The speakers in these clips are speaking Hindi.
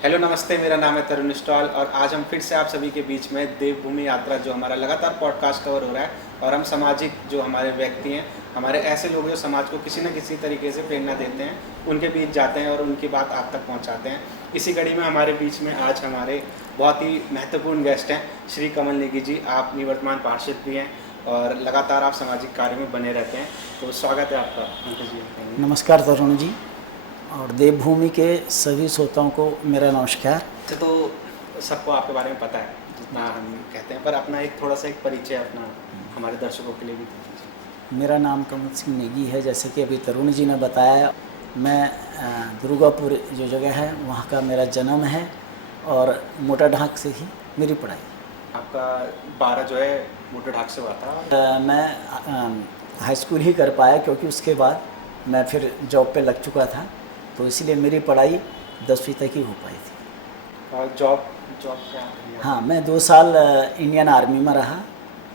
हेलो नमस्ते, मेरा नाम है तरुण स्टॉल और आज हम फिर से आप सभी के बीच में देवभूमि यात्रा जो हमारा लगातार पॉडकास्ट कवर हो रहा है और हम सामाजिक जो हमारे व्यक्ति हैं, हमारे ऐसे लोग जो समाज को किसी न किसी तरीके से प्रेरणा देते हैं, उनके बीच जाते हैं और उनकी बात आप तक पहुंचाते हैं। इसी कड़ी में हमारे बीच में आज हमारे बहुत ही महत्वपूर्ण गेस्ट हैं श्री कमल नेगी जी। आप निवर्तमान पार्षद भी हैं और लगातार आप सामाजिक कार्य में बने रहते हैं, तो स्वागत है आपका अंकुश जी। नमस्कार तरुण जी और देवभूमि के सभी श्रोताओं को मेरा नमस्कार। तो सबको आपके बारे में पता है जितना हम कहते हैं, पर अपना एक थोड़ा सा एक परिचय अपना हमारे दर्शकों के लिए भी दीजिए। मेरा नाम कमल सिंह नेगी है। जैसे कि अभी तरुण जी ने बताया, मैं दुर्गापुर जो जगह है वहाँ का मेरा जन्म है और मोटा ढाक से ही मेरी पढ़ाई। आपका 12 जो है मोटर ढाक से हुआ था। मैं हाई स्कूल ही कर पाया क्योंकि उसके बाद मैं फिर जॉब पे लग चुका था, तो इसलिए मेरी पढ़ाई 10वीं तक ही हो पाई थी। और जॉब क्या है? हाँ, मैं 2 साल इंडियन आर्मी में रहा।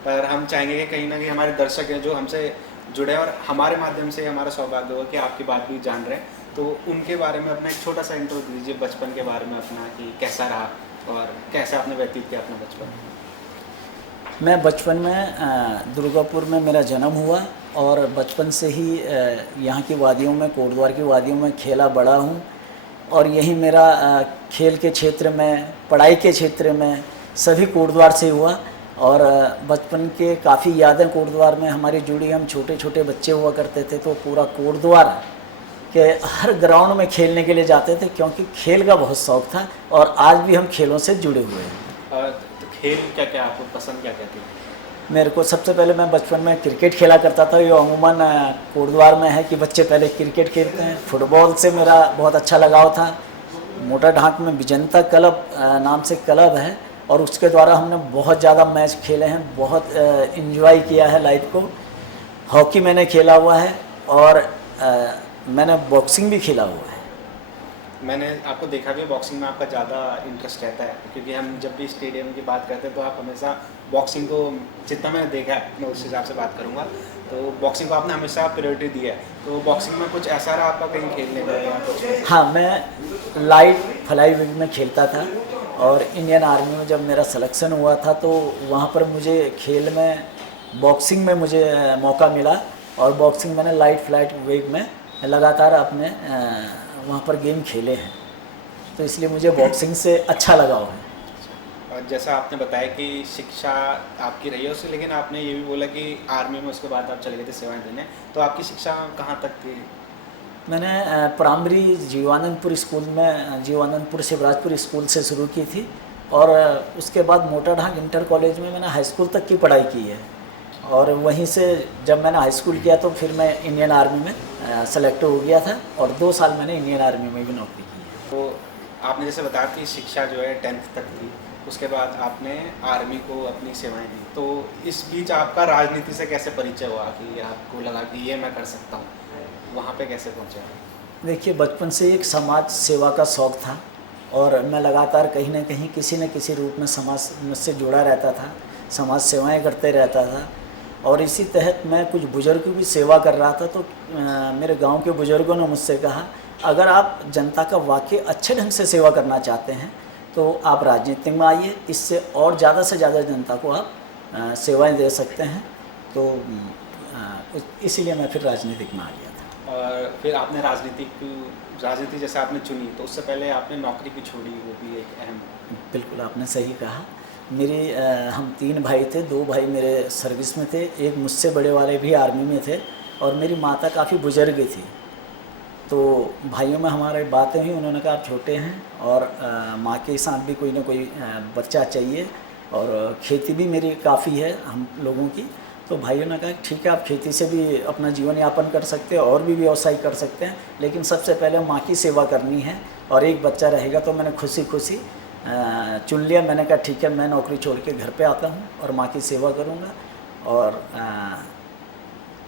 पर हम चाहेंगे कि कहीं ना कहीं हमारे दर्शक हैं जो हमसे जुड़े हैं और हमारे माध्यम से हमारा सौभाग्य होगा कि आपकी बात भी जान रहे हैं, तो उनके बारे में अपना एक छोटा सा इंट्रो दीजिए, बचपन के बारे में अपना, कि कैसा रहा और कैसे आपने व्यतीत किया अपना बचपन। मैं बचपन में दुर्गापुर में मेरा जन्म हुआ और बचपन से ही यहाँ की वादियों में, कोटद्वार की वादियों में खेला बड़ा हूँ और यही मेरा खेल के क्षेत्र में, पढ़ाई के क्षेत्र में सभी कोटद्वार से हुआ। और बचपन के काफ़ी यादें कोटद्वार में हमारी जुड़ी। हम छोटे छोटे बच्चे हुआ करते थे तो पूरा कोटद्वार के हर ग्राउंड में खेलने के लिए जाते थे क्योंकि खेल का बहुत शौक़ था और आज भी हम खेलों से जुड़े हुए हैं। तो खेल क्या क्या आपको पसंद, क्या क्या थी? मेरे को सबसे पहले, मैं बचपन में क्रिकेट खेला करता था। ये अमूमन कोटद्वार में है कि बच्चे पहले क्रिकेट खेलते हैं। फुटबॉल से मेरा बहुत अच्छा लगाव था। मोटा ढाक में विजेंता क्लब नाम से क्लब है और उसके द्वारा हमने बहुत ज़्यादा मैच खेले हैं, बहुत इन्जॉय किया है लाइफ को। हॉकी मैंने खेला हुआ है और मैंने बॉक्सिंग भी खेला हुआ है। मैंने आपको देखा भी, बॉक्सिंग में आपका ज़्यादा इंटरेस्ट रहता है, क्योंकि हम जब भी स्टेडियम की बात करते हैं तो आप हमेशा बॉक्सिंग को, जितना मैंने देखा है मैं उस हिसाब से बात करूँगा, तो बॉक्सिंग को आपने हमेशा प्रायोरिटी दी है। तो बॉक्सिंग में कुछ ऐसा रहा आपका कहीं खेलने में या कुछ? हाँ, मैं लाइट फ्लाईवेट में खेलता था और इंडियन आर्मी में जब मेरा सिलेक्शन हुआ था तो वहाँ पर मुझे खेल में, बॉक्सिंग में मुझे मौका मिला और बॉक्सिंग मैंने लाइट फ्लाईवेट में लगातार अपने वहाँ पर गेम खेले हैं, तो इसलिए मुझे बॉक्सिंग से अच्छा लगाव है। और जैसा आपने बताया कि शिक्षा आपकी रही है उससे, लेकिन आपने ये भी बोला कि आर्मी में उसके बाद आप चले गए थे सेवाएं देने, तो आपकी शिक्षा कहाँ तक थी? मैंने प्राइमरी जीवानंदपुर स्कूल में, जीवानंदपुर शिवराजपुर स्कूल से शुरू की थी और उसके बाद मोटा ढाक इंटर कॉलेज में मैंने हाई स्कूल तक की पढ़ाई की है। और वहीं से जब मैंने हाई स्कूल किया तो फिर मैं इंडियन आर्मी में सेलेक्ट हो गया था और 2 साल मैंने इंडियन आर्मी में भी नौकरी की है। तो आपने जैसे बताया कि शिक्षा जो है 10th तक थी, उसके बाद आपने आर्मी को अपनी सेवाएं दी, तो इस बीच आपका राजनीति से कैसे परिचय हुआ कि आपको लगा कि ये मैं कर सकता हूँ? वहाँ पे कैसे पहुँचे? देखिए, बचपन से एक समाज सेवा का शौक़ था और मैं लगातार कहीं ना कहीं किसी न किसी रूप में समाज मुझसे जुड़ा रहता था, समाज सेवाएं करते रहता था। और इसी तहत मैं कुछ बुज़ुर्गों की सेवा कर रहा था तो मेरे गांव के बुज़ुर्गों ने मुझसे कहा, अगर आप जनता का वाकई अच्छे ढंग से सेवा करना चाहते हैं तो आप राजनीति में आइए, इससे और ज़्यादा से ज़्यादा जनता को आप सेवाएं दे सकते हैं। तो इसीलिए मैं फिर राजनीतिक में आ गया था। और फिर आपने राजनीति जैसे आपने चुनी, तो उससे पहले आपने नौकरी भी छोड़ी, वो भी एक अहम। बिल्कुल आपने सही कहा। हम 3 भाई थे, 2 भाई मेरे सर्विस में थे, एक मुझसे बड़े वाले भी आर्मी में थे और मेरी माता काफ़ी बुजुर्ग थी। तो भाइयों में हमारी बातें हुई, उन्होंने कहा आप छोटे हैं और माँ के साथ भी कोई ना कोई बच्चा चाहिए और खेती भी मेरी काफ़ी है हम लोगों की। तो भाइयों ने कहा ठीक है, आप खेती से भी अपना जीवन यापन कर सकते हैं और भी व्यवसाय कर सकते हैं, लेकिन सबसे पहले माँ की सेवा करनी है और एक बच्चा रहेगा। तो मैंने खुशी खुशी चुन लिया। मैंने कहा ठीक है, मैं नौकरी छोड़ के घर पे आता हूँ और माँ की सेवा करूँगा। और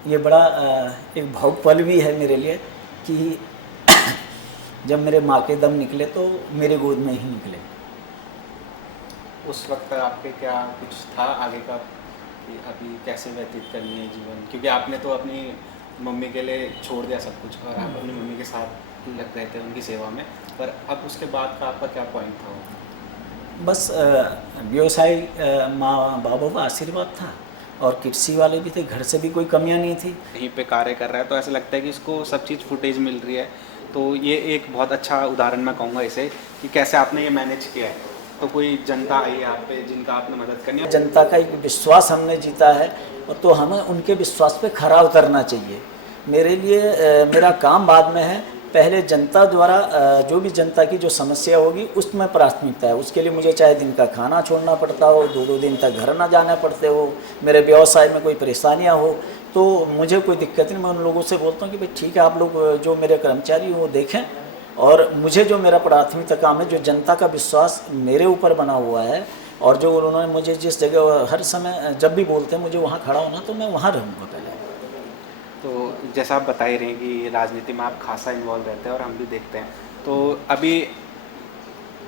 ये बड़ा एक भावुक पल भी है मेरे लिए कि जब मेरे माँ के दम निकले तो मेरे गोद में ही निकले। उस वक्त आपके क्या कुछ था आगे का कि अभी कैसे व्यतीत करनी है जीवन, क्योंकि आपने तो अपनी मम्मी के लिए छोड़ दिया सब कुछ और आप अपनी मम्मी के साथ लग गए थे उनकी सेवा में, पर अब उसके बाद का आपका क्या पॉइंट था? बस व्यवसाय माँ बाबा का आशीर्वाद था और कृषि वाले भी थे, घर से भी कोई कमियां नहीं थी। यहीं पे कार्य कर रहा है तो ऐसा लगता है कि इसको सब चीज़ फुटेज मिल रही है, तो ये एक बहुत अच्छा उदाहरण मैं कहूँगा इसे कि कैसे आपने ये मैनेज किया है। तो कोई जनता आई है आप पे जिनका आपने मदद करनी है? जनता का एक विश्वास हमने जीता है और तो हमें उनके विश्वास पे खरा उतरना चाहिए। मेरे लिए मेरा काम बाद में है, पहले जनता द्वारा जो भी जनता की जो समस्या होगी उसमें प्राथमिकता है। उसके लिए मुझे चाहे दिन का खाना छोड़ना पड़ता हो, 2-2 दिन तक घर ना जाना पड़ते हो, मेरे व्यवसाय में कोई परेशानियां हो, तो मुझे कोई दिक्कत नहीं। मैं उन लोगों से बोलता हूँ कि भाई ठीक है, आप लोग जो मेरे कर्मचारी हो वो देखें, और मुझे जो मेरा प्राथमिकता काम है, जो जनता का विश्वास मेरे ऊपर बना हुआ है और जो उन्होंने मुझे जिस जगह हर समय जब भी बोलते हैं मुझे वहाँ खड़ा होना, तो मैं वहाँ रहूँगा पहले। तो जैसा आप बता ही रहे हैं कि राजनीति में आप खासा इन्वॉल्व रहते हैं और हम भी देखते हैं, तो अभी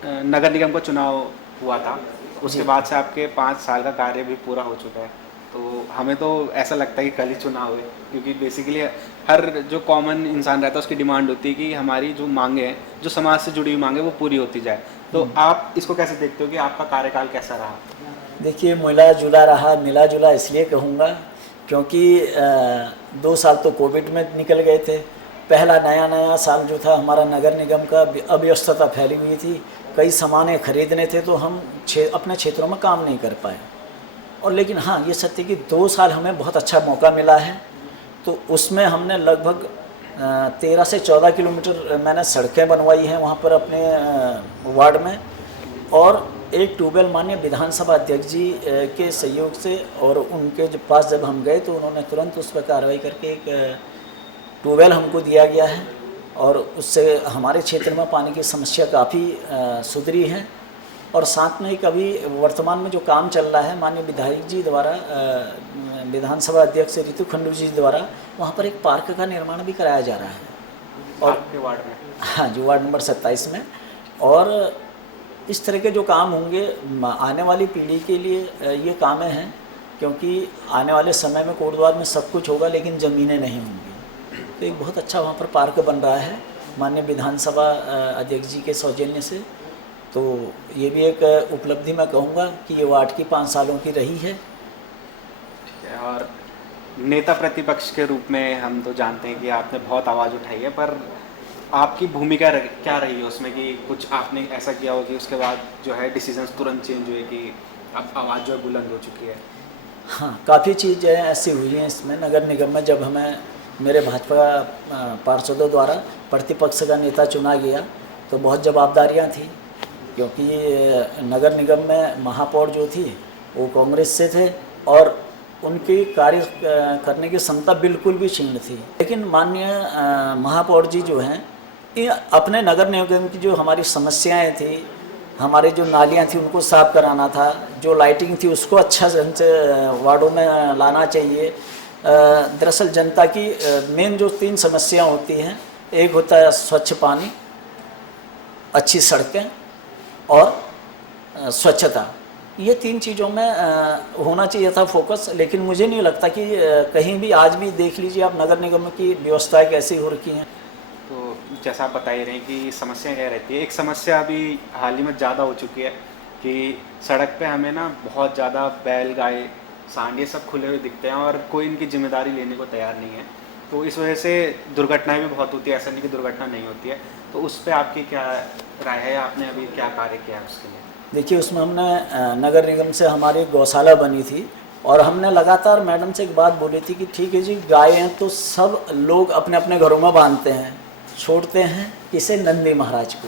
नगर निगम का चुनाव हुआ था, उसके बाद से आपके 5 साल का कार्य भी पूरा हो चुका है। तो हमें तो ऐसा लगता है कि कल ही चुनाव हुए, क्योंकि बेसिकली हर जो कॉमन इंसान रहता है उसकी डिमांड होती है कि हमारी जो मांगे हैं, जो समाज से जुड़ी हुई मांगे, वो पूरी होती जाए। तो आप इसको कैसे देखते हो कि आपका कार्यकाल कैसा रहा? देखिए, मिला जुला रहा। मिला जुला इसलिए कहूँगा क्योंकि 2 साल तो कोविड में निकल गए थे। पहला नया साल जो था हमारा नगर निगम का, अव्यवस्था फैली हुई थी, कई सामानें खरीदने थे तो हम अपने क्षेत्रों में काम नहीं कर पाए। और लेकिन हाँ, ये सत्य कि 2 साल हमें बहुत अच्छा मौका मिला है, तो उसमें हमने लगभग 13 से 14 किलोमीटर मैंने सड़कें बनवाई हैं वहाँ पर अपने वार्ड में, और एक ट्यूबवेल माननीय विधानसभा अध्यक्ष जी के सहयोग से और उनके पास जब हम गए तो उन्होंने तुरंत उस पर कार्रवाई करके एक ट्यूबवेल हमको दिया गया है, और उससे हमारे क्षेत्र में पानी की समस्या काफ़ी सुधरी है। और साथ में एक अभी वर्तमान में जो काम चल रहा है माननीय विधायक जी द्वारा, विधानसभा अध्यक्ष ऋतु खंडू जी द्वारा, वहाँ पर एक पार्क का निर्माण भी कराया जा रहा है। और आपके वार्ड में? हाँ जी, वार्ड नंबर 27 में। और इस तरह के जो काम होंगे आने वाली पीढ़ी के लिए ये काम हैं, क्योंकि आने वाले समय में कोटद्वार में सब कुछ होगा लेकिन ज़मीनें नहीं होंगी। तो एक बहुत अच्छा वहाँ पर पार्क बन रहा है माननीय विधानसभा अध्यक्ष जी के सौजन्य से। तो ये भी एक उपलब्धि मैं कहूँगा कि ये वार्ड की 5 सालों की रही है। और नेता प्रतिपक्ष के रूप में हम तो जानते हैं कि आपने बहुत आवाज़ उठाई है, पर आपकी भूमिका क्या रही है उसमें कि कुछ आपने ऐसा किया हो कि उसके बाद जो है डिसीजंस तुरंत चेंज हुए कि अब आवाज़ जो है बुलंद हो चुकी है? हाँ, काफ़ी चीज़ें ऐसी हुई हैं इसमें। नगर निगम में जब हमें मेरे भाजपा पार्षदों द्वारा प्रतिपक्ष का नेता चुना गया तो बहुत जवाबदारियाँ थी, क्योंकि नगर निगम में महापौर जो थी वो कांग्रेस से थे और उनकी कार्य करने की क्षमता बिल्कुल भी क्षीण थी। लेकिन माननीय महापौर जी जो हैं, ये अपने नगर निगम की जो हमारी समस्याएं थी, हमारी जो नालियां थी उनको साफ कराना था, जो लाइटिंग थी उसको अच्छा ढंग से वार्डों में लाना चाहिए। दरअसल जनता की मेन जो 3 समस्याएं होती हैं, एक होता है स्वच्छ पानी, अच्छी सड़कें और स्वच्छता। ये 3 चीज़ों में होना चाहिए था फोकस, लेकिन मुझे नहीं लगता कि कहीं भी। आज भी देख लीजिए आप नगर निगम की व्यवस्थाएं कैसी हो रखी हैं। तो जैसा आप बता ही रहे हैं कि समस्या क्या रहती है, एक समस्या अभी हाल ही में ज़्यादा हो चुकी है कि सड़क पे हमें ना बहुत ज़्यादा बैल, गाय, सांड ये सब खुले हुए दिखते हैं और कोई इनकी जिम्मेदारी लेने को तैयार नहीं है। तो इस वजह से दुर्घटनाएं भी बहुत होती है, ऐसा नहीं कि दुर्घटना नहीं होती है। तो उस पर आपकी क्या राय है? आपने अभी क्या कार्य किया है उसके लिए? देखिए, उसमें हमने नगर निगम से हमारी गौशाला बनी थी और हमने लगातार मैडम से एक बात बोली थी कि ठीक है जी, गाय हैं तो सब लोग अपने अपने घरों में बांधते हैं, छोड़ते हैं किसे? नंदी महाराज को।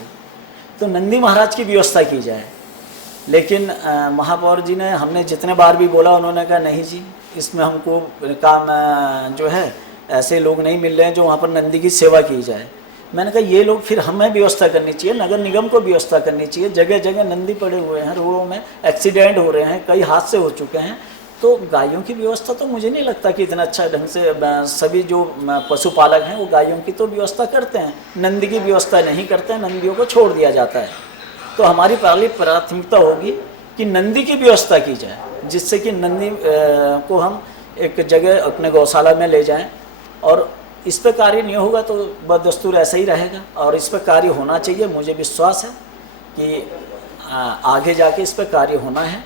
तो नंदी महाराज की व्यवस्था की जाए। लेकिन महापौर जी ने, हमने जितने बार भी बोला, उन्होंने कहा नहीं जी, इसमें हमको काम जो है ऐसे लोग नहीं मिल रहे हैं जो वहाँ पर नंदी की सेवा की जाए। मैंने कहा ये लोग, फिर हमें व्यवस्था करनी चाहिए, नगर निगम को व्यवस्था करनी चाहिए। जगह जगह नंदी पड़े हुए हैं, रोडों में एक्सीडेंट हो रहे हैं, कई हादसे हो चुके हैं। तो गायों की व्यवस्था तो मुझे नहीं लगता कि इतना अच्छा ढंग से सभी जो पशुपालक हैं वो गायों की तो व्यवस्था करते हैं, नंदी की व्यवस्था नहीं करते हैं, नंदियों को छोड़ दिया जाता है। तो हमारी पहली प्राथमिकता होगी कि नंदी की व्यवस्था की जाए, जिससे कि नंदी को हम एक जगह अपने गौशाला में ले जाएं और इस पर कार्य नहीं होगा तो बदस्तूर ऐसा ही रहेगा, और इस पर कार्य होना चाहिए। मुझे विश्वास है कि आगे जाके इस पर कार्य होना है।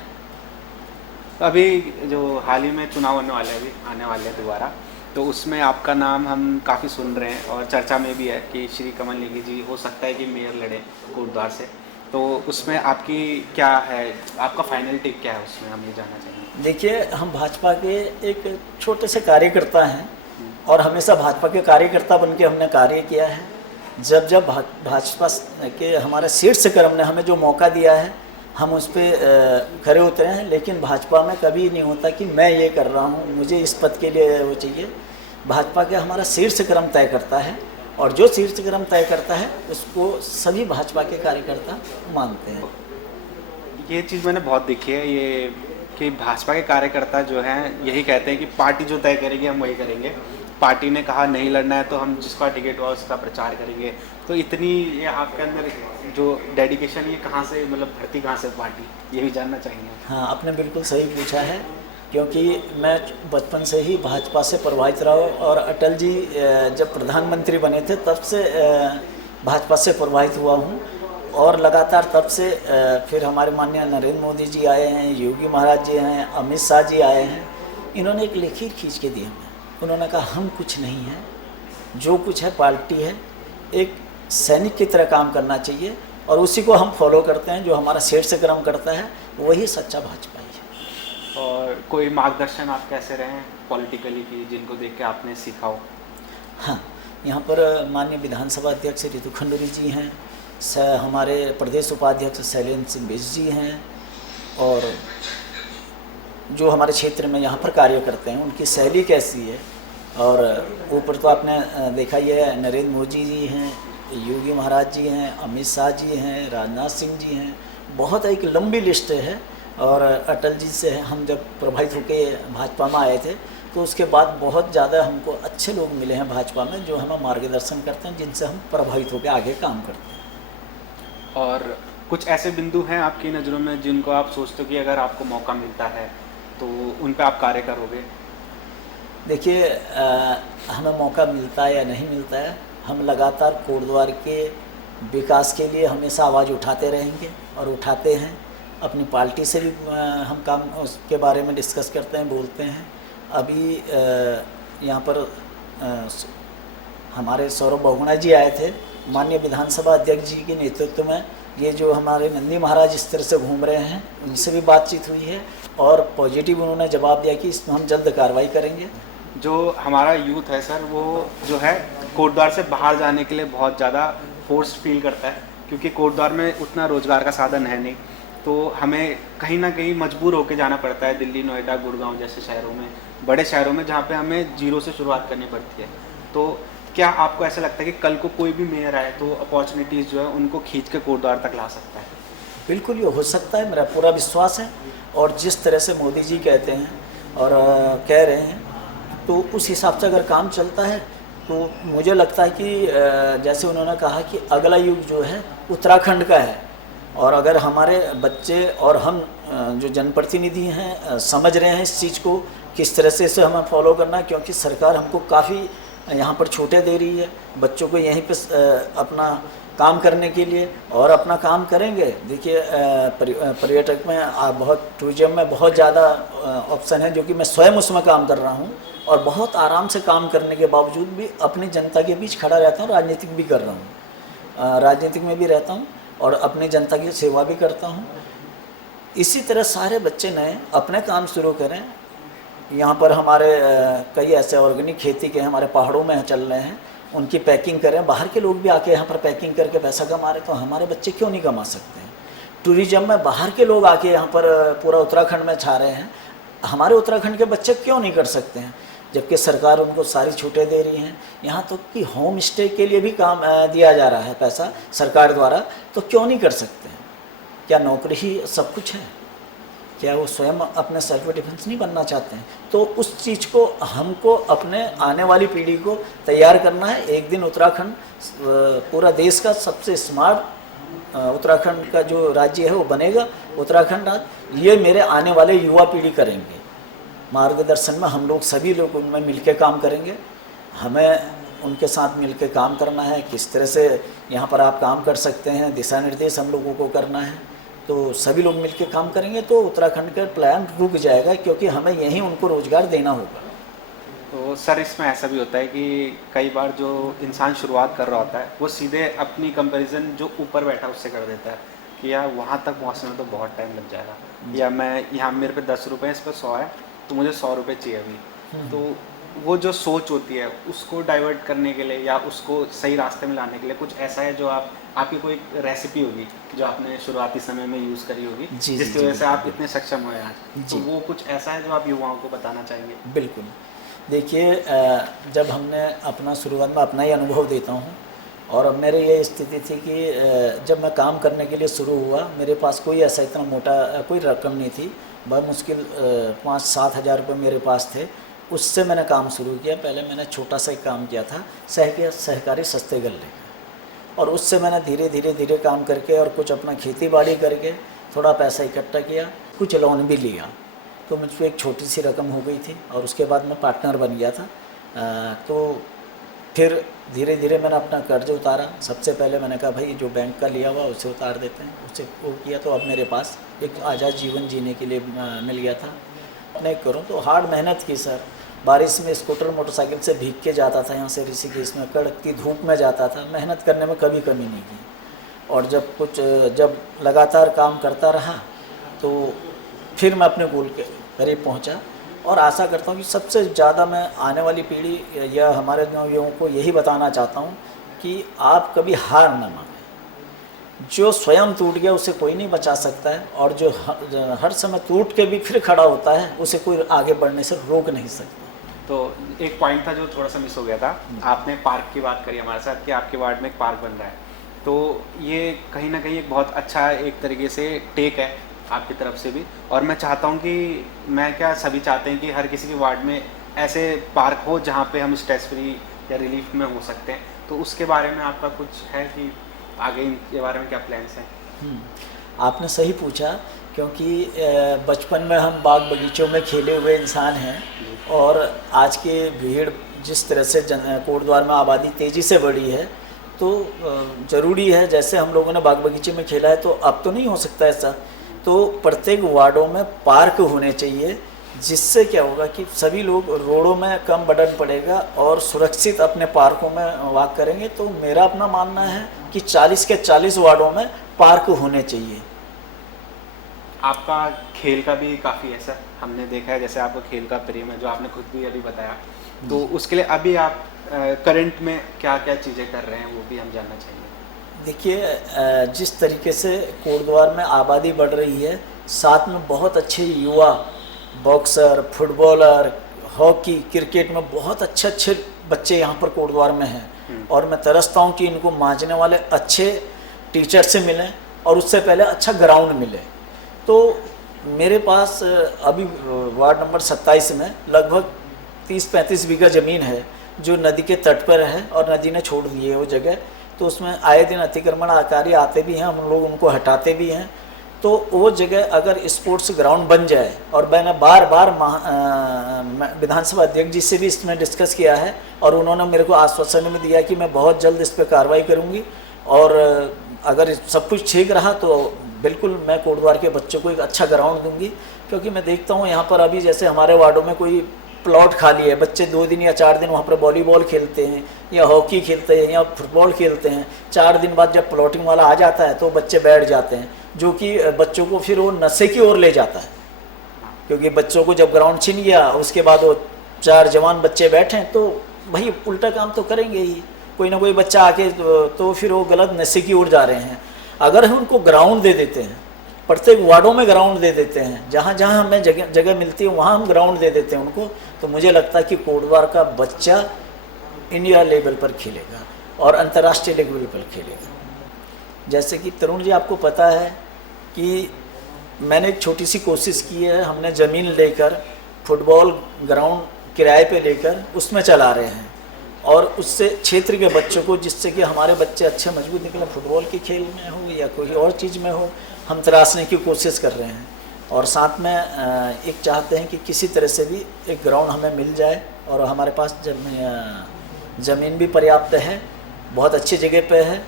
अभी जो हाल ही में चुनाव आने वाले हैं दोबारा, तो उसमें आपका नाम हम काफ़ी सुन रहे हैं और चर्चा में भी है कि श्री कमल नेगी जी हो सकता है कि मेयर लड़े कोटद्वार से। तो उसमें आपकी क्या है, आपका फाइनल टिक क्या है उसमें, हम ये जानना चाहेंगे। देखिए, हम भाजपा के एक छोटे से कार्यकर्ता हैं और हमेशा भाजपा के कार्यकर्ता बन के हमने कार्य किया है। जब जब भाजपा के हमारे शीर्ष क्रम ने हमें जो मौका दिया है हम उस पर खरे उतरे हैं। लेकिन भाजपा में कभी नहीं होता कि मैं ये कर रहा हूँ, मुझे इस पद के लिए वो चाहिए। भाजपा का हमारा शीर्ष क्रम तय करता है, और जो शीर्ष क्रम तय करता है उसको सभी भाजपा के कार्यकर्ता मानते हैं। ये चीज़ मैंने बहुत देखी है, ये कि भाजपा के कार्यकर्ता जो हैं यही कहते हैं कि पार्टी जो तय करेगी हम वही करेंगे, पार्टी ने कहा नहीं लड़ना है तो हम जिसका टिकट हुआ उसका प्रचार करेंगे। तो इतनी ये आपके अंदर जो डेडिकेशन, ये कहाँ से, मतलब भर्ती कहाँ से पार्टी, ये भी जानना चाहेंगे। हाँ, आपने बिल्कुल सही पूछा है, क्योंकि मैं बचपन से ही भाजपा से प्रभावित रहा हूँ, और अटल जी जब प्रधानमंत्री बने थे तब से भाजपा से प्रभावित हुआ हूँ, और लगातार तब से फिर हमारे माननीय नरेंद्र मोदी जी आए हैं, योगी महाराज जी हैं, अमित शाह जी आए हैं। इन्होंने एक लकीर खींच के दी हमें। उन्होंने कहा हम कुछ नहीं हैं, जो कुछ है पार्टी है, एक सैनिक की तरह काम करना चाहिए, और उसी को हम फॉलो करते हैं। जो हमारा शीर्ष क्रम करता है वही सच्चा भाजपा ही है। और कोई मार्गदर्शन आप कैसे रहे हैं पॉलिटिकली की, जिनको देख के आपने सीखा हो। हाँ, यहाँ पर माननीय विधानसभा अध्यक्ष रितु खंडूरी जी हैं, हमारे प्रदेश उपाध्यक्ष शैलेंद्र सिंह बिष्ट जी हैं, और जो हमारे क्षेत्र में यहाँ पर कार्य करते हैं उनकी शैली कैसी है। और ऊपर तो आपने देखा ही है, नरेंद्र मोदी जी हैं, योगी महाराज जी हैं, अमित शाह जी हैं, राजनाथ सिंह जी हैं, बहुत एक लंबी लिस्ट है। और अटल जी से हम जब प्रभावित होकर भाजपा में आए थे तो उसके बाद बहुत ज़्यादा हमको अच्छे लोग मिले हैं भाजपा में, जो हमें मार्गदर्शन करते हैं, जिनसे हम प्रभावित होकर आगे काम करते हैं। और कुछ ऐसे बिंदु हैं आपकी नज़रों में जिनको आप सोचते हो कि अगर आपको मौका मिलता है तो उन पे आप कार्य करोगे। देखिए, हमें मौका मिलता है या नहीं मिलता है, हम लगातार कोटद्वार के विकास के लिए हमेशा आवाज़ उठाते रहेंगे और उठाते हैं। अपनी पार्टी से भी हम काम उसके बारे में डिस्कस करते हैं, बोलते हैं। अभी यहाँ पर हमारे सौरभ बहुगुणा जी आए थे, माननीय विधानसभा अध्यक्ष जी के नेतृत्व में। ये जो हमारे नंदी महाराज इस तरह से घूम रहे हैं, उनसे भी बातचीत हुई है, और पॉजिटिव उन्होंने जवाब दिया कि इसमें हम जल्द कार्रवाई करेंगे। जो हमारा यूथ है सर, वो जो है कोटद्वार से बाहर जाने के लिए बहुत ज़्यादा फोर्स फील करता है, क्योंकि कोटद्वार में उतना रोज़गार का साधन है नहीं, तो हमें कहीं ना कहीं मजबूर होकर जाना पड़ता है दिल्ली, नोएडा, गुड़गांव जैसे शहरों में, बड़े शहरों में, जहाँ पे हमें जीरो से शुरुआत करनी पड़ती है। तो क्या आपको ऐसा लगता है कि कल को कोई भी मेयर आए तो अपॉर्चुनिटीज़ जो है उनको खींच के कोटद्वार तक ला सकता है? बिल्कुल ये हो सकता है, मेरा पूरा विश्वास है। और जिस तरह से मोदी जी कहते हैं और कह रहे हैं, तो उस हिसाब से अगर काम चलता है तो मुझे लगता है कि जैसे उन्होंने कहा कि अगला युग जो है उत्तराखंड का है, और अगर हमारे बच्चे और हम जो जनप्रतिनिधि हैं समझ रहे हैं इस चीज़ को, किस तरह से इसे हमें फॉलो करना है, क्योंकि सरकार हमको काफ़ी यहाँ पर छूटें दे रही है बच्चों को यहीं पे अपना काम करने के लिए, और अपना काम करेंगे। देखिए, पर्यटक में बहुत, टूरिज्म में बहुत ज़्यादा ऑप्शन है, जो कि मैं स्वयं उसमें काम कर रहा हूँ, और बहुत आराम से काम करने के बावजूद भी अपनी जनता के बीच खड़ा रहता हूँ। राजनीतिक भी कर रहा हूँ, राजनीतिक में भी रहता हूँ और अपनी जनता की सेवा भी करता हूँ। इसी तरह सारे बच्चे नए अपने काम शुरू करें। यहाँ पर हमारे कई ऐसे ऑर्गेनिक खेती के हमारे पहाड़ों में चल रहे हैं, उनकी पैकिंग करें। बाहर के लोग भी आके यहाँ पर पैकिंग करके पैसा कमा रहे, तो हमारे बच्चे क्यों नहीं कमा सकते हैं? टूरिज्म में बाहर के लोग आके यहाँ पर पूरा उत्तराखंड में छा रहे हैं, हमारे उत्तराखंड के बच्चे क्यों नहीं कर सकते हैं? जबकि सरकार उनको सारी छूटें दे रही हैं। यहाँ तो कि होम स्टे के लिए भी काम दिया जा रहा है पैसा सरकार द्वारा, तो क्यों नहीं कर सकते हैं? क्या नौकरी ही सब कुछ है? क्या वो स्वयं अपने सेल्फ डिफेंस नहीं बनना चाहते हैं? तो उस चीज़ को हमको अपने आने वाली पीढ़ी को तैयार करना है। एक दिन उत्तराखंड पूरा देश का सबसे स्मार्ट उत्तराखंड का जो राज्य है वो बनेगा, उत्तराखंड राज्य। ये मेरे आने वाले युवा पीढ़ी करेंगे। मार्गदर्शन में हम लोग सभी लोग उनमें मिलकर काम करेंगे। हमें उनके साथ मिलकर काम करना है, किस तरह से यहाँ पर आप काम कर सकते हैं, दिशा निर्देश हम लोगों को करना है। तो सभी लोग मिलकर काम करेंगे तो उत्तराखंड का प्लान रुक जाएगा, क्योंकि हमें यहीं उनको रोज़गार देना होगा। तो सर इसमें ऐसा भी होता है कि कई बार जो इंसान शुरुआत कर रहा होता है वो सीधे अपनी कंपैरिजन जो ऊपर बैठा उससे कर देता है कि यार वहाँ तक पहुँचने में तो बहुत टाइम लग जाएगा, या मैं यहाँ मेरे पे 10 रुपये इस पर 100 है तो मुझे 100 रुपये चाहिए अभी। तो वो जो सोच होती है उसको डाइवर्ट करने के लिए या उसको सही रास्ते में लाने के लिए कुछ ऐसा है जो आपकी कोई रेसिपी होगी जो आपने शुरुआती समय में यूज़ करी होगी जिसकी वजह से आप इतने सक्षम हुए आज, तो वो कुछ ऐसा है जो आप युवाओं को बताना चाहेंगे? बिल्कुल। देखिए, जब हमने अपना शुरुआत में अपना ही अनुभव देता हूँ, और मेरे ये स्थिति थी कि जब मैं काम करने के लिए शुरू हुआ, मेरे पास कोई ऐसा इतना मोटा कोई रकम नहीं थी, बहुत मुश्किल 5-7 हज़ार रुपये मेरे पास थे। उससे मैंने काम शुरू किया। पहले मैंने छोटा सा एक काम किया था सहकारी सस्ते गल्ले, और उससे मैंने धीरे काम करके और कुछ अपना खेती बाड़ी करके थोड़ा पैसा इकट्ठा किया, कुछ लोन भी लिया, तो मुझ पर एक छोटी सी रकम हो गई थी। और उसके बाद मैं पार्टनर बन गया था। तो फिर धीरे मैंने अपना कर्ज उतारा। सबसे पहले मैंने कहा भाई जो बैंक का लिया हुआ उसे उतार देते हैं, उससे वो किया। तो अब मेरे पास एक आज़ाद जीवन जीने के लिए मिल गया था। नहीं करूँ तो हार्ड मेहनत की सर। बारिश में स्कूटर मोटरसाइकिल से भीग के जाता था यहाँ से ऋषिकेश में, कड़कती धूप में जाता था। मेहनत करने में कभी कमी नहीं की। और जब लगातार काम करता रहा तो फिर मैं अपने गोल के करीब पहुँचा। और आशा करता हूँ कि सबसे ज़्यादा मैं आने वाली पीढ़ी या हमारे नवयुवाओं को यही बताना चाहता हूँ कि आप कभी हार न मानें। जो स्वयं टूट गया उसे कोई नहीं बचा सकता है, और जो हर समय टूट के भी फिर खड़ा होता है उसे कोई आगे बढ़ने से रोक नहीं सकता। तो एक पॉइंट था जो थोड़ा सा मिस हो गया था। आपने पार्क की बात करी हमारे साथ कि आपके वार्ड में एक पार्क बन रहा है, तो ये कहीं ना कहीं एक बहुत अच्छा एक तरीके से टेक है आपकी तरफ से भी। और मैं चाहता हूँ कि सभी चाहते हैं कि हर किसी के वार्ड में ऐसे पार्क हो जहाँ पे हम स्ट्रेस फ्री या रिलीफ में हो सकते हैं। तो उसके बारे में आपका कुछ है कि आगे इनके बारे में क्या प्लान्स हैं? आपने सही पूछा, क्योंकि बचपन में हम बाग बगीचों में खेले हुए इंसान हैं, और आज के भीड़ जिस तरह से कोटद्वार में आबादी तेज़ी से बढ़ी है, तो ज़रूरी है जैसे हम लोगों ने बाग बगीचे में खेला है तो अब तो नहीं हो सकता ऐसा। तो प्रत्येक वार्डों में पार्क होने चाहिए, जिससे क्या होगा कि सभी लोग रोडों में कम बर्डन पड़ेगा और सुरक्षित अपने पार्कों में वॉक करेंगे। तो मेरा अपना मानना है कि 40 के 40 वार्डों में पार्क होने चाहिए। आपका खेल का भी काफ़ी है सर, हमने देखा है जैसे आपको खेल का प्रेम है जो आपने खुद भी अभी बताया, तो उसके लिए अभी आप करंट में क्या क्या चीज़ें कर रहे हैं वो भी हम जानना चाहिए। देखिए, जिस तरीके से कोटद्वार में आबादी बढ़ रही है, साथ में बहुत अच्छे युवा बॉक्सर, फुटबॉलर, हॉकी, क्रिकेट में बहुत अच्छे बच्चे यहाँ पर कोटद्वार में हैं। और मैं तरसता हूँ कि इनको मांझने वाले अच्छे टीचर से मिलें और उससे पहले अच्छा ग्राउंड मिले। तो मेरे पास अभी वार्ड नंबर 27 में लगभग 30-35 बीघा ज़मीन है जो नदी के तट पर है, और नदी ने छोड़ दी है वो जगह। तो उसमें आए दिन अतिक्रमणकारी आते भी हैं, हम लोग उनको हटाते भी हैं। तो वो जगह अगर स्पोर्ट्स ग्राउंड बन जाए, और मैंने बार विधानसभा अध्यक्ष जी से भी इसमें डिस्कस किया है, और उन्होंने मेरे को आश्वासन भी दिया कि मैं बहुत जल्द इस पर कार्रवाई करूँगी, और अगर सब कुछ ठीक रहा तो बिल्कुल मैं कोटद्वार के बच्चों को एक अच्छा ग्राउंड दूंगी। क्योंकि मैं देखता हूँ यहाँ पर अभी जैसे हमारे वार्डों में कोई प्लॉट खाली है, बच्चे 2 दिन या 4 दिन वहाँ पर वॉलीबॉल खेलते हैं या हॉकी खेलते हैं या फुटबॉल खेलते हैं। 4 दिन बाद जब प्लॉटिंग वाला आ जाता है तो बच्चे बैठ जाते हैं, जो कि बच्चों को फिर वो नशे की ओर ले जाता है। क्योंकि बच्चों को जब ग्राउंड छीन गया, उसके बाद वो 4 जवान बच्चे बैठे तो भाई उल्टा काम तो करेंगे ही, कोई ना कोई बच्चा आके तो फिर वो गलत नशे की ओर जा रहे हैं। अगर हम उनको ग्राउंड दे देते हैं, प्रत्येक वार्डों में ग्राउंड दे देते हैं, जहाँ जहाँ हमें जगह मिलती है वहाँ हम ग्राउंड दे देते हैं उनको, तो मुझे लगता है कि कोटद्वार का बच्चा इंडिया लेवल पर खेलेगा और अंतर्राष्ट्रीय लेवल पर खेलेगा। जैसे कि तरुण जी, आपको पता है कि मैंने एक छोटी सी कोशिश की है, हमने ज़मीन लेकर फुटबॉल ग्राउंड किराए पे लेकर उसमें चला रहे हैं, और उससे क्षेत्र के बच्चों को, जिससे कि हमारे बच्चे अच्छे मजबूत निकले, फुटबॉल के खेल में हो या कोई और चीज़ में हो, हम तराशने की कोशिश कर रहे हैं। और साथ में एक चाहते हैं कि किसी तरह से भी एक ग्राउंड हमें मिल जाए, और हमारे पास जब ज़मीन भी पर्याप्त है, बहुत अच्छी जगह पे है।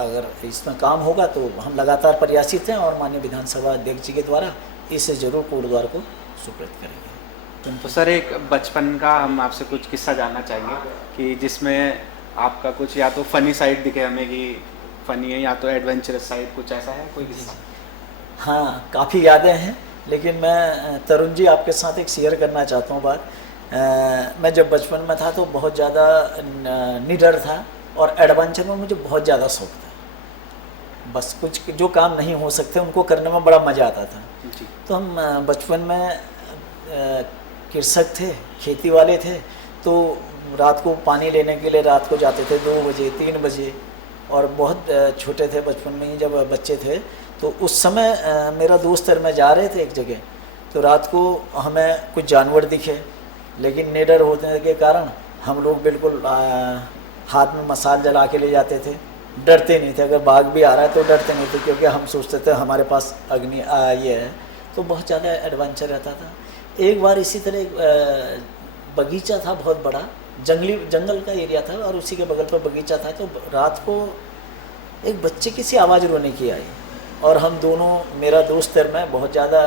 अगर इसमें काम होगा तो हम लगातार प्रयासित हैं और माननीय विधानसभा अध्यक्ष जी के द्वारा इसे जरूर कोटद्वार को सुपुर्द करेंगे। तो सर एक बचपन का हम आपसे कुछ किस्सा जानना चाहेंगे कि जिसमें आपका कुछ या तो फ़नी साइड दिखे हमें कि फ़नी है या तो एडवेंचरस साइड, कुछ ऐसा है कोई किस्सा? हाँ, काफ़ी यादें हैं, लेकिन मैं तरुण जी आपके साथ एक शेयर करना चाहता हूँ बात। मैं जब बचपन में था तो बहुत ज़्यादा निडर था और एडवेंचर में मुझे बहुत ज़्यादा शौक था। बस कुछ जो काम नहीं हो सकते उनको करने में बड़ा मज़ा आता था। जी। तो हम बचपन में कृषक थे, खेती वाले थे, तो रात को पानी लेने के लिए रात को जाते थे 2 बजे 3 बजे, और बहुत छोटे थे बचपन में ही जब बच्चे थे। तो उस समय मेरा दोस्त और मैं जा रहे थे एक जगह, तो रात को हमें कुछ जानवर दिखे, लेकिन निडर होने के कारण हम लोग बिल्कुल हाथ में मसाल जला के ले जाते थे, डरते नहीं थे। अगर बाघ भी आ रहा है तो डरते नहीं थे, क्योंकि हम सोचते थे हमारे पास अग्नि ये है। तो बहुत ज़्यादा एडवेंचर रहता था। एक बार इसी तरह एक बगीचा था बहुत बड़ा, जंगल का एरिया था और उसी के बगल पर बगीचा था। तो रात को एक बच्चे की सी आवाज़ रोने की आई, और हम दोनों, मेरा दोस्त और मैं, बहुत ज़्यादा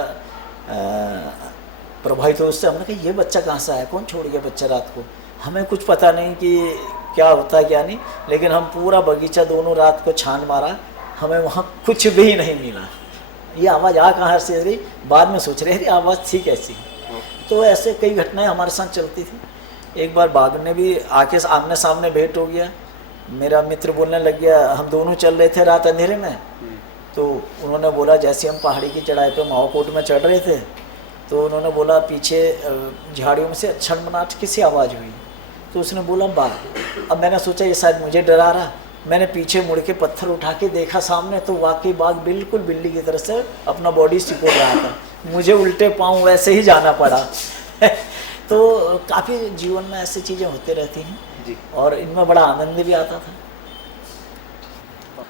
प्रभावित हुए उससे। हमने कहा ये बच्चा कहाँ से आया, कौन छोड़ गया बच्चा रात को। हमें कुछ पता नहीं कि क्या होता है क्या नहीं, लेकिन हम पूरा बगीचा दोनों रात को छान मारा, हमें वहाँ कुछ भी नहीं मिला। ये आवाज़ आ कहाँ से रही, बाद में सोच रहे हैं आवाज़ थी कैसी। तो ऐसे कई घटनाएं हमारे साथ चलती थी। एक बार बाघ ने भी आके आमने सामने भेंट हो गया। मेरा मित्र बोलने लग गया, हम दोनों चल रहे थे रात अंधेरे में, तो उन्होंने बोला, जैसे हम पहाड़ी की चढ़ाई पे माओकोट में चढ़ रहे थे, तो उन्होंने बोला पीछे झाड़ियों में से छनमनाहट की सी आवाज़ हुई। तो उसने बोला बाघ। अब मैंने सोचा ये शायद मुझे डरा रहा। मैंने पीछे मुड़ के पत्थर उठा के देखा सामने, तो वाकई बाघ बिल्कुल बिल्ली की तरह से अपना बॉडी सिकोड़ रहा था। मुझे उल्टे पाँव वैसे ही जाना पड़ा। तो काफ़ी जीवन में ऐसी चीज़ें होती रहती हैं जी। और इनमें बड़ा आनंद भी आता था।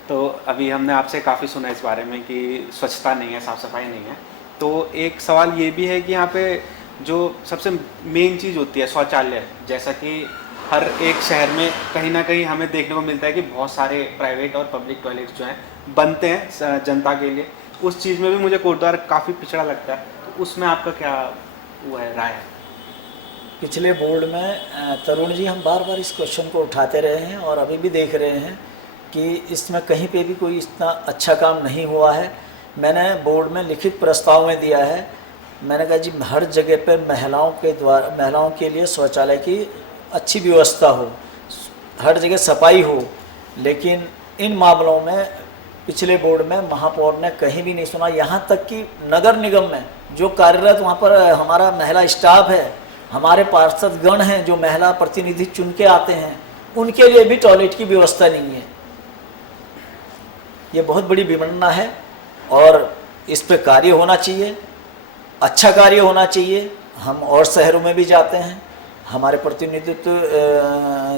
तो अभी हमने आपसे काफ़ी सुना इस बारे में कि स्वच्छता नहीं है, साफ़ सफाई नहीं है। तो एक सवाल ये भी है कि यहाँ पे जो सबसे मेन चीज़ होती है शौचालय, जैसा कि हर एक शहर में कहीं ना कहीं हमें देखने को मिलता है कि बहुत सारे प्राइवेट और पब्लिक टॉयलेट्स जो हैं बनते हैं जनता के लिए। उस चीज़ में भी मुझे कोटद्वार काफ़ी पिछड़ा लगता है। तो उसमें आपका क्या वो है, राय है? पिछले बोर्ड में तरुण जी हम बार बार इस क्वेश्चन को उठाते रहे हैं और अभी भी देख रहे हैं कि इसमें कहीं पे भी कोई इतना अच्छा काम नहीं हुआ है। मैंने बोर्ड में लिखित प्रस्ताव में दिया है, मैंने कहा जी हर जगह पर महिलाओं के लिए शौचालय की अच्छी व्यवस्था हो, हर जगह सफाई हो। लेकिन इन मामलों में पिछले बोर्ड में महापौर ने कहीं भी नहीं सुना। यहाँ तक कि नगर निगम में जो कार्यरत वहाँ पर हमारा महिला स्टाफ है, हमारे पार्षद गण हैं जो महिला प्रतिनिधि चुन के आते हैं, उनके लिए भी टॉयलेट की व्यवस्था नहीं है। ये बहुत बड़ी विडंबना है और इस पर कार्य होना चाहिए, अच्छा कार्य होना चाहिए। हम और शहरों में भी जाते हैं, हमारे प्रतिनिधित्व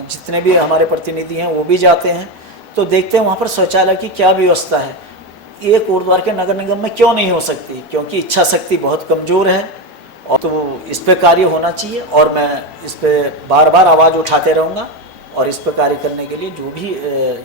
जितने भी हमारे प्रतिनिधि हैं वो भी जाते हैं, तो देखते हैं वहाँ पर शौचालय की क्या व्यवस्था है। ये कोटद्वार के नगर निगम में क्यों नहीं हो सकती, क्योंकि इच्छा शक्ति बहुत कमज़ोर है। और तो इस पर कार्य होना चाहिए और मैं इस पर बार बार आवाज़ उठाते रहूँगा और इस पर कार्य करने के लिए जो भी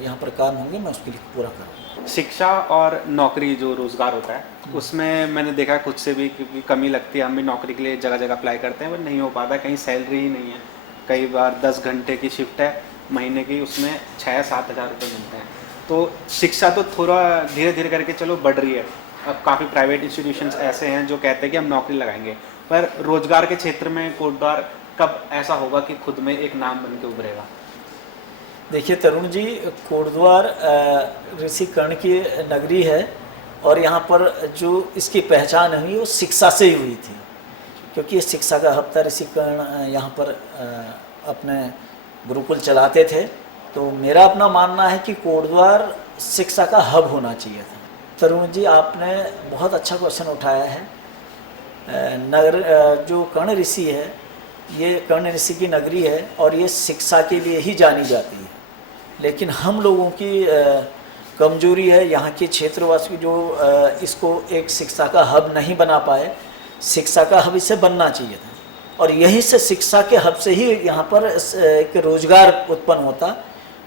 यहाँ पर काम होंगे मैं उसके लिए पूरा करूँगा। शिक्षा और नौकरी जो रोज़गार होता है उसमें मैंने देखा खुद से भी कि कमी लगती है। हम भी नौकरी के लिए जगह जगह अप्लाई करते हैं पर नहीं हो पाता, कहीं सैलरी ही नहीं है। कई बार 10 घंटे की शिफ्ट है महीने की, उसमें 6-7 हज़ार रुपये मिलते हैं। तो शिक्षा तो थोड़ा धीरे धीरे करके चलो बढ़ रही है। अब काफ़ी प्राइवेट इंस्टीट्यूशंस ऐसे हैं जो कहते हैं कि हम नौकरी लगाएंगे, पर रोज़गार के क्षेत्र में कोटद्वार कब ऐसा होगा कि खुद में एक नाम बन के उभरेगा? देखिए तरुण जी, कोटद्वार ऋषि कर्ण की नगरी है और यहाँ पर जो इसकी पहचान हुई वो शिक्षा से ही हुई थी, क्योंकि ये शिक्षा का हब था। ऋषि कर्ण यहाँ पर अपने गुरुकुल चलाते थे। तो मेरा अपना मानना है कि कोटद्वार शिक्षा का हब होना चाहिए था। तरुण जी, आपने बहुत अच्छा क्वेश्चन उठाया है। नगर जो कर्ण ऋषि है, ये कर्ण ऋषि की नगरी है और ये शिक्षा के लिए ही जानी जाती है। लेकिन हम लोगों की कमजोरी है, यहाँ के क्षेत्रवासी जो इसको एक शिक्षा का हब नहीं बना पाए। शिक्षा का हब इसे बनना चाहिए था और यहीं से शिक्षा के हब से ही यहाँ पर एक रोजगार उत्पन्न होता,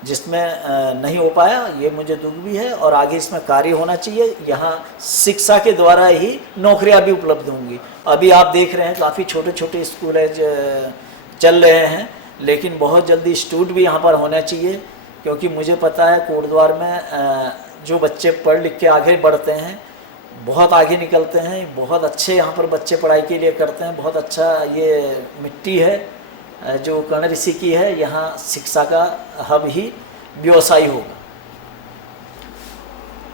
जिसमें नहीं हो पाया, ये मुझे दुख भी है। और आगे इसमें कार्य होना चाहिए। यहाँ शिक्षा के द्वारा ही नौकरियां भी उपलब्ध होंगी। अभी आप देख रहे हैं काफ़ी छोटे छोटे स्कूल चल रहे हैं, लेकिन बहुत जल्दी इंस्टीट्यूट भी यहाँ पर होना चाहिए, क्योंकि मुझे पता है कोटद्वार में जो बच्चे पढ़ लिख के आगे बढ़ते हैं, बहुत आगे निकलते हैं, बहुत अच्छे यहाँ पर बच्चे पढ़ाई के लिए करते हैं। बहुत अच्छा ये मिट्टी है जो कर्ण ऋषि की है, यहाँ शिक्षा का हब ही व्यवसायी होगा।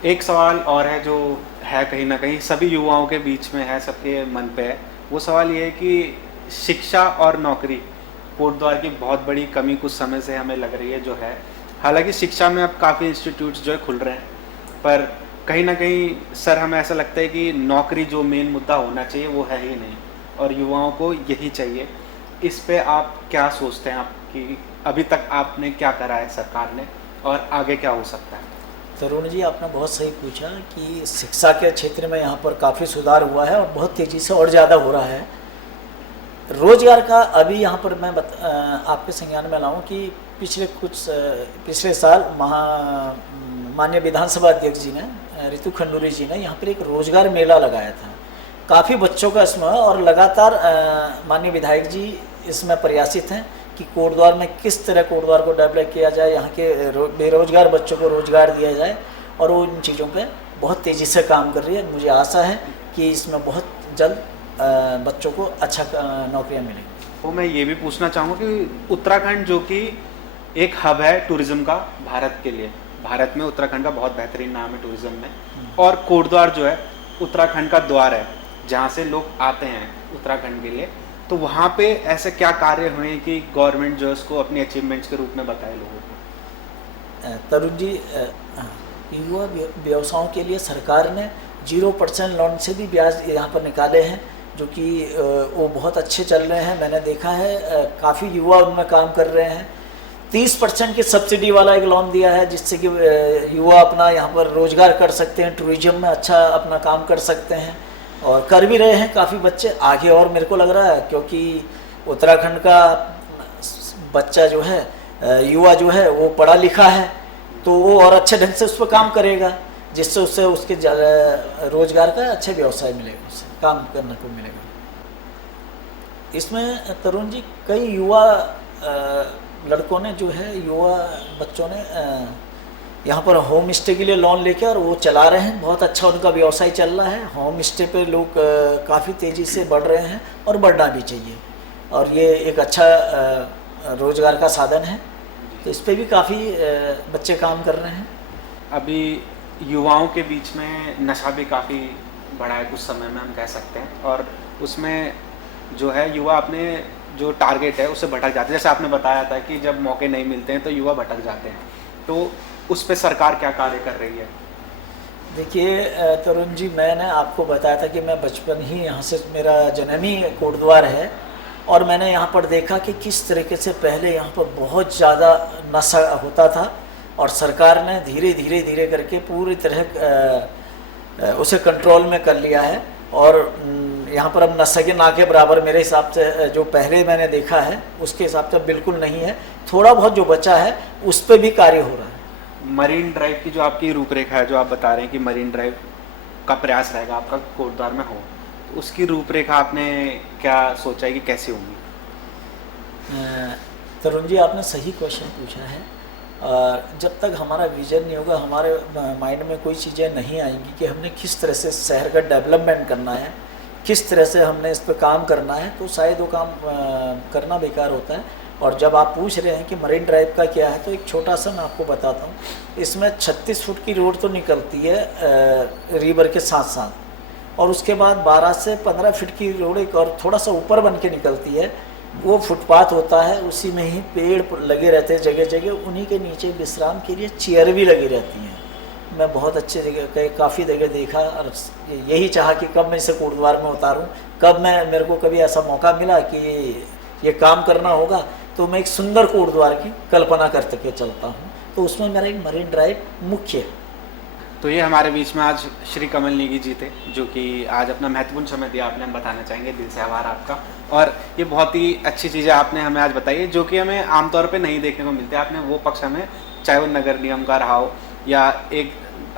एक सवाल और है जो है कहीं ना कहीं सभी युवाओं के बीच में है, सबके मन पे है। वो सवाल ये है कि शिक्षा और नौकरी कोटद्वार की बहुत बड़ी कमी कुछ समय से हमें लग रही है जो है। हालांकि शिक्षा में अब काफ़ी इंस्टीट्यूट्स जो है खुल रहे हैं, पर कहीं ना कहीं सर हमें ऐसा लगता है कि नौकरी जो मेन मुद्दा होना चाहिए वो है ही नहीं, और युवाओं को यही चाहिए। इस पे आप क्या सोचते हैं आपकी, अभी तक आपने क्या करा है सरकार ने और आगे क्या हो सकता है? तरुण जी, आपने बहुत सही पूछा कि शिक्षा के क्षेत्र में यहाँ पर काफ़ी सुधार हुआ है और बहुत तेज़ी से और ज़्यादा हो रहा है। रोजगार का अभी यहाँ पर मैं आपके संज्ञान में लाऊं कि पिछले साल माननीय विधानसभा अध्यक्ष जी ने, रितु खंडूरी जी ने यहाँ पर एक रोजगार मेला लगाया था। काफ़ी बच्चों का इसमें, और लगातार माननीय विधायक जी इसमें प्रयासित हैं कि कोटद्वार में किस तरह कोटद्वार को डेवलप किया जाए, यहाँ के बेरोजगार बच्चों को रोजगार दिया जाए, और वो इन चीज़ों पे बहुत तेज़ी से काम कर रही है। मुझे आशा है कि इसमें बहुत जल्द बच्चों को अच्छा नौकरियाँ मिलेंगी। तो मैं ये भी पूछना चाहूँगा कि उत्तराखंड जो कि एक हब है टूरिज़्म का भारत के लिए, भारत में उत्तराखंड का बहुत बेहतरीन नाम है टूरिज़्म में, और कोटद्वार जो है उत्तराखंड का द्वार है जहाँ से लोग आते हैं उत्तराखंड के लिए। तो वहाँ पे ऐसे क्या कार्य हुए कि गवर्नमेंट जो है उसको अपनी अचीवमेंट्स के रूप में बताए लोगों को? तरुण जी, युवा व्यवसायों के लिए सरकार ने 0% लोन से भी ब्याज यहाँ पर निकाले हैं, जो कि वो बहुत अच्छे चल रहे हैं। मैंने देखा है काफ़ी युवा उनमें काम कर रहे हैं। 30% की सब्सिडी वाला एक लोन दिया है, जिससे कि युवा अपना यहाँ पर रोजगार कर सकते हैं, टूरिज्म में अच्छा अपना काम कर सकते हैं, और कर भी रहे हैं काफ़ी बच्चे आगे। और मेरे को लग रहा है क्योंकि उत्तराखंड का बच्चा जो है, युवा जो है, वो पढ़ा लिखा है, तो वो और अच्छे ढंग से उस पर काम करेगा, जिससे उससे उसके रोजगार का अच्छा व्यवसाय मिलेगा, उससे काम करने को मिलेगा। इसमें तरुण जी कई युवा लड़कों ने जो है, युवा बच्चों ने यहाँ पर होम स्टे के लिए लोन लेके और वो चला रहे हैं। बहुत अच्छा उनका व्यवसाय चल रहा है। होम स्टे पे लोग काफ़ी तेज़ी से बढ़ रहे हैं और बढ़ना भी चाहिए, और ये एक अच्छा रोजगार का साधन है। तो इस पे भी काफ़ी बच्चे काम कर रहे हैं। अभी युवाओं के बीच में नशा भी काफ़ी बढ़ा है कुछ समय में, हम कह सकते हैं, और उसमें जो है युवा अपने जो टारगेट है उससे भटक जाते हैं। जैसे आपने बताया था कि जब मौके नहीं मिलते हैं तो युवा भटक जाते हैं, तो उस पर सरकार क्या कार्य कर रही है? देखिए तरुण जी, मैंने आपको बताया था कि मैं बचपन ही यहाँ से, मेरा जन्म ही कोटद्वार है, और मैंने यहाँ पर देखा कि किस तरीके से पहले यहाँ पर बहुत ज़्यादा नशा होता था, और सरकार ने धीरे धीरे करके पूरी तरह उसे कंट्रोल में कर लिया है। और यहाँ पर अब नशे के ना के बराबर मेरे हिसाब से जो पहले मैंने देखा है उसके हिसाब से बिल्कुल नहीं है। थोड़ा बहुत जो बचा है उस पर भी कार्य हो रहा है। मरीन ड्राइव की जो आपकी रूपरेखा है, जो आप बता रहे हैं कि मरीन ड्राइव का प्रयास रहेगा आपका कोटद्वार में हो, तो उसकी रूपरेखा आपने क्या सोचा है कि कैसी होगी? तरुण जी, आपने सही क्वेश्चन पूछा है। जब तक हमारा विजन नहीं होगा, हमारे माइंड में कोई चीज़ें नहीं आएंगी कि हमने किस तरह से शहर का डेवलपमेंट करना है, किस तरह से हमने इस पर काम करना है, तो शायद वो काम करना बेकार होता है। और जब आप पूछ रहे हैं कि मरीन ड्राइव का क्या है, तो एक छोटा सा मैं आपको बताता हूँ। इसमें 36 फुट की रोड तो निकलती है रिवर के साथ साथ, और उसके बाद 12 से 15 फीट की रोड एक और थोड़ा सा ऊपर बन के निकलती है। वो फुटपाथ होता है, उसी में ही पेड़ लगे रहते हैं जगह जगह, उन्हीं के नीचे विश्राम के लिए चेयर भी लगी रहती हैं। मैं बहुत अच्छे जगह काफ़ी जगह देखा, और यही चाहा कि कब मैं इसे कोटद्वार में उतारूं, कब मेरे को कभी ऐसा मौका मिला कि ये काम करना होगा, तो मैं एक सुंदर कोटद्वार की कल्पना करते के चलता हूँ। तो उसमें मेरा एक मरीन ड्राइव मुख्य है। तो ये हमारे बीच में आज श्री कमल नेगी जी थे, जो कि आज अपना महत्वपूर्ण समय दिया आपने, हम बताना चाहेंगे दिल से आभार आपका। और ये बहुत ही अच्छी चीज़ें आपने हमें आज बताई जो कि हमें आमतौर पे नहीं देखने को मिलते। आपने वो पक्ष हमें, चाहे वो नगर निगम का रहा हो या एक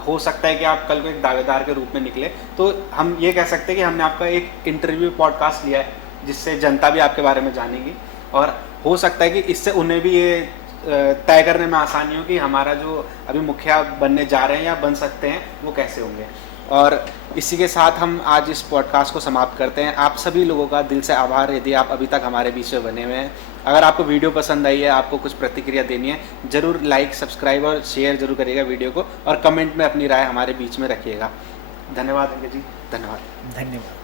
हो सकता है कि आप कल को एक दावेदार के रूप में निकले, तो हम ये कह सकते हैं कि हमने आपका एक इंटरव्यू पॉडकास्ट लिया है जिससे जनता भी आपके बारे में जानेगी, और हो सकता है कि इससे उन्हें भी ये तय करने में आसानी हो कि हमारा जो अभी मुखिया बनने जा रहे हैं या बन सकते हैं वो कैसे होंगे। और इसी के साथ हम आज इस पॉडकास्ट को समाप्त करते हैं। आप सभी लोगों का दिल से आभार यदि आप अभी तक हमारे बीच में बने हुए हैं। अगर आपको वीडियो पसंद आई है, आपको कुछ प्रतिक्रिया देनी है, ज़रूर लाइक, सब्सक्राइब और शेयर जरूर करिएगा वीडियो को, और कमेंट में अपनी राय हमारे बीच में रखिएगा। धन्यवाद अंकित जी, धन्यवाद। धन्यवाद।